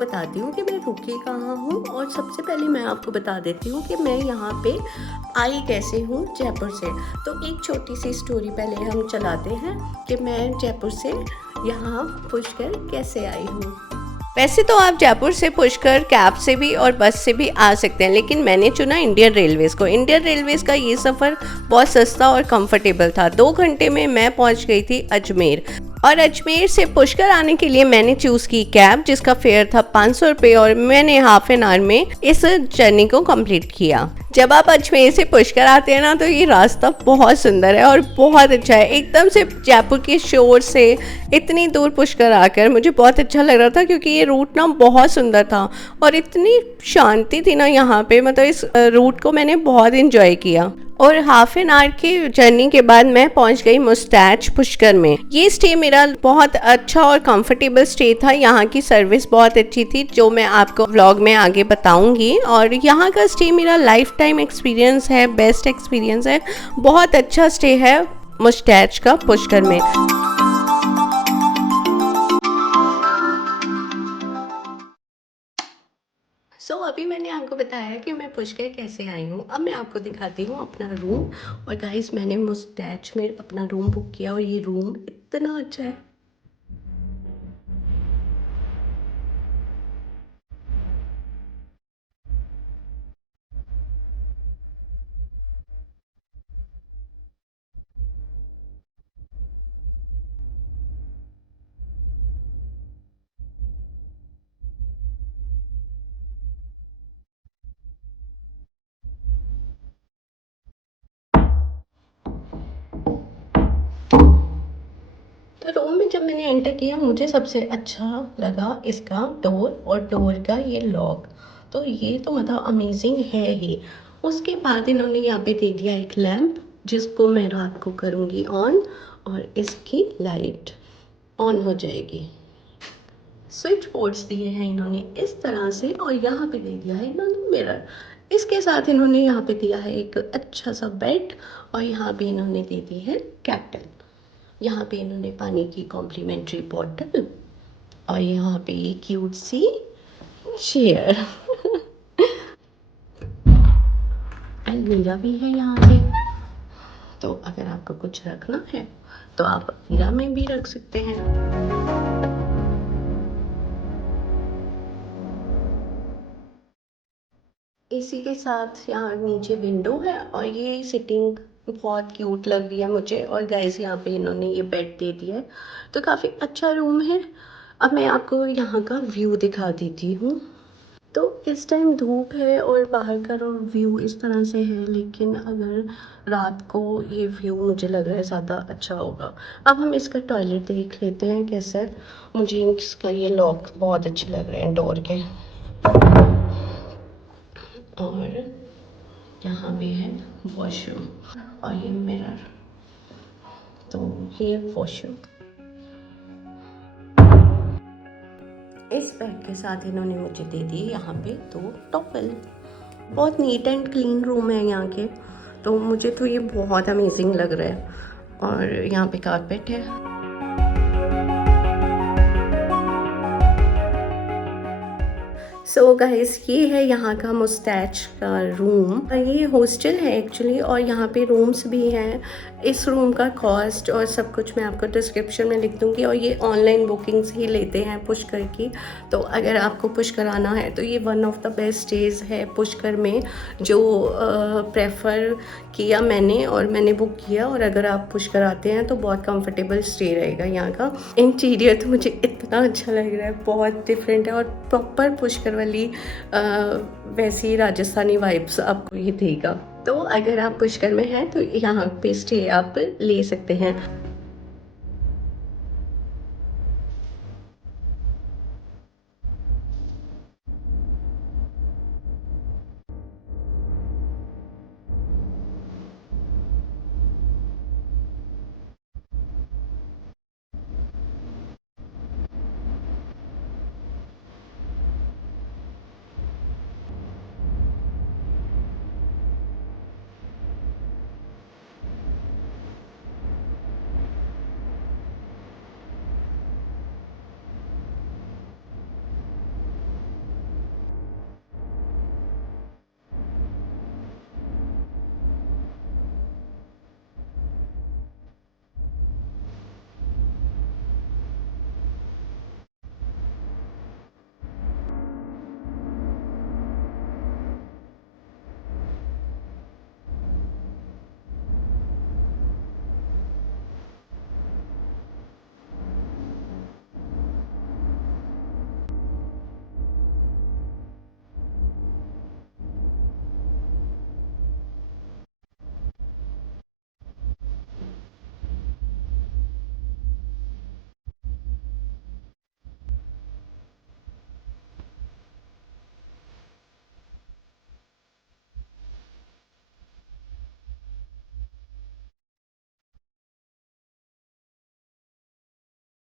बताती हूँ कि मैं रुकी कहाँ हूँ, और सबसे पहले मैं आपको बता देती हूँ कि मैं यहाँ पे आई कैसे हूँ जयपुर से। तो एक छोटी सी स्टोरी पहले हम चलाते हैं कि मैं जयपुर से यहाँ पुष्कर कैसे आई हूँ। वैसे तो आप जयपुर से पुष्कर कैब से भी और बस से भी आ सकते हैं, लेकिन मैंने चुना इंडियन रेलवेज़ को। इंडियन रेलवेज़ का ये सफ़र बहुत सस्ता और कंफर्टेबल था। 2 घंटे में मैं पहुंच गई थी अजमेर, और अजमेर से पुष्कर आने के लिए मैंने चूज़ की कैब, जिसका फेयर था 500 रुपये, और मैंने हाफ एन आवर में इस जर्नी को कंप्लीट किया। जब आप अजमेर से पुष्कर आते हैं ना, तो ये रास्ता बहुत सुंदर है और बहुत अच्छा है। एकदम से जयपुर के शोर से इतनी दूर पुष्कर आकर मुझे बहुत अच्छा लग रहा था, क्योंकि ये रूट ना बहुत सुंदर था और इतनी शांति थी ना यहाँ पे। मतलब इस रूट को मैंने बहुत इंजॉय किया। और हाफ एन आवर की जर्नी के बाद मैं पहुंच गई मुस्टैच पुष्कर में। ये स्टे मेरा बहुत अच्छा और कंफर्टेबल स्टे था। यहाँ की सर्विस बहुत अच्छी थी, जो मैं आपको व्लॉग में आगे बताऊंगी। और यहाँ का स्टे मेरा लाइफ टाइम एक्सपीरियंस है, बेस्ट एक्सपीरियंस है। बहुत अच्छा स्टे है मुस्टैच का पुष्कर में। अभी मैंने आपको बताया कि मैं पुष्कर कैसे आई हूँ। अब मैं आपको दिखाती हूँ अपना रूम। और गाइस, मैंने मुस्टैच में अपना रूम बुक किया और ये रूम इतना अच्छा है। तो रूम में जब मैंने एंटर किया, मुझे सबसे अच्छा लगा इसका डोर और डोर का ये लॉक। तो ये तो मतलब अमेजिंग है ही। उसके बाद इन्होंने यहाँ पे दे दिया एक लैम्प, जिसको मैं रात को करूँगी ऑन, और इसकी लाइट ऑन हो जाएगी। स्विच बोर्ड्स दिए हैं इन्होंने इस तरह से, और यहाँ पे दे दिया है इन्होंने मिरर। इसके साथ इन्होंने यहाँ पे दिया है एक अच्छा सा बेड, और यहाँ पे इन्होंने दे दी है कैटल। यहाँ पे इन्होंने पानी की कॉम्प्लीमेंट्री बॉटल, और यहाँ पे ये क्यूट सी चेयर। अलमीरा भी है यहाँ पे। तो अगर आपको कुछ रखना है तो आप अलमीरा में भी रख सकते हैं। इसी के साथ यहाँ नीचे विंडो है, और ये सिटिंग बहुत क्यूट लग रही है मुझे। और गाइस, यहाँ पे इन्होंने ये बेड दे दिया है, तो काफ़ी अच्छा रूम है। अब मैं आपको यहाँ का व्यू दिखा देती हूँ। तो इस टाइम धूप है और बाहर का व्यू इस तरह से है, लेकिन अगर रात को ये व्यू मुझे लग रहा है ज़्यादा अच्छा होगा। अब हम इसका टॉयलेट देख लेते हैं कैसा है। मुझे इसका ये लॉक बहुत अच्छे लग रहे हैं डोर के। और यहाँ पे है वॉशरूम, और ये मिरर। तो ये वॉशरूम। इस बैग के साथ इन्होंने मुझे दे दी यहाँ पे 2 टॉवल। बहुत नीट एंड क्लीन रूम है यहाँ के, तो मुझे तो ये बहुत अमेजिंग लग रहा है। और यहाँ पे कारपेट है। सो गाइस, ये है यहाँ का मुस्टैच का रूम। ये हॉस्टल है एक्चुअली, और यहाँ पे रूम्स भी हैं। इस रूम का कॉस्ट और सब कुछ मैं आपको डिस्क्रिप्शन में लिख दूँगी। और ये ऑनलाइन बुकिंग्स ही लेते हैं पुष्कर की। तो अगर आपको पुष्कर आना है तो ये one of the best stage है पुष्कर में, जो प्रेफर किया मैंने, और मैंने बुक किया। और अगर आप पुष्कर आते हैं तो बहुत कंफर्टेबल स्टे रहेगा। यहाँ का इंटीरियर तो मुझे इतना अच्छा लग रहा है, बहुत डिफरेंट है, और प्रॉपर पुष्कर वाली वैसी राजस्थानी वाइब्स आपको ये देगा। तो अगर आप पुष्कर में हैं तो यहाँ पे स्टे आप ले सकते हैं।